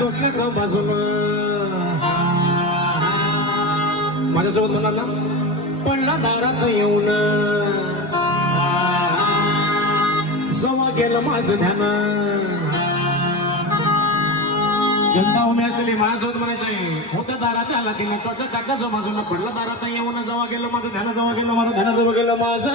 टाका बाजूला. माझ्यासोबत म्हणाला पडला दारात येऊन. जवा गेलं माझं ध्यान. जनता उभी असलेली माझ्यासोबत म्हणायचंय होत्या दारात आला तिने टोटल टाकाचं बाजूला पडला दारात येऊन जवा गेलं माझं ध्यान जवा गेलं माझं ध्यान जवळ गेलं माझं.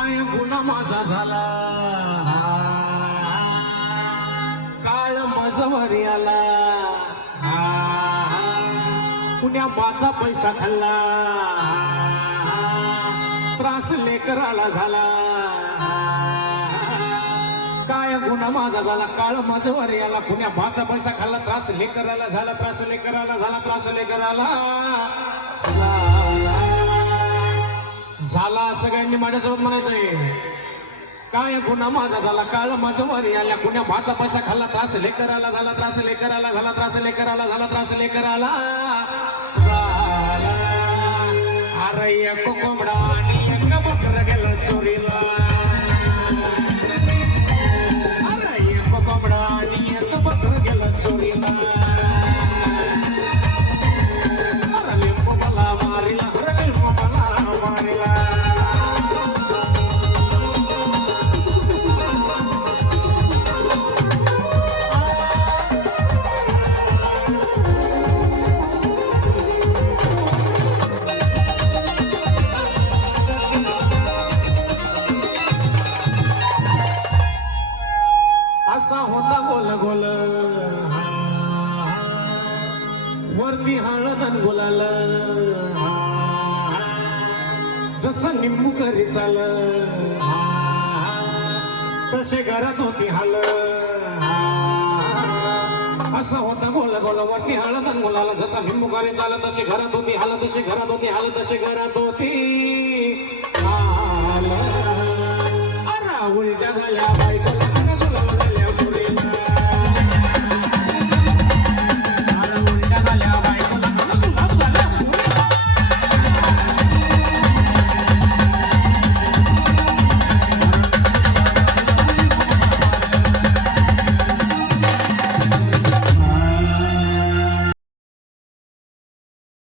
काय गुन्हा माझा झाला? काळ माझवारी आला. पुण्या माझा पैसा खाल्ला. त्रास लेकराला झाला. काय गुन्हा माझा झाला? काळ माझवर आला. पुण्या माझा पैसा खाल्ला. त्रास लेकराला झाला. त्रास लेकराला झाला. त्रास लेकराला. झाला सगळ्यांनी माझ्यासोबत म्हणायचंय. काय गुन्हा माझा झाला काळ माझं वारी आल्या कुण्या भाचा पैसा खाल्ला त्रास लेकराला झाला त्रास लेकराला झाला त्रास लेकराला झाला त्रास लेकराला अरे कोंबडा आणि एक बकर गेलं चोरीला. वरती हळद आणि गुलाल. जसं निंबू घरी चाल. तसे घरात होती हाल. असा होता बोला बोला वरती हळद आणि गुलाल. जसा निंबू घरी चाल तशी घरात होती हाल तसे घरात होती हाल तशी घरात होती.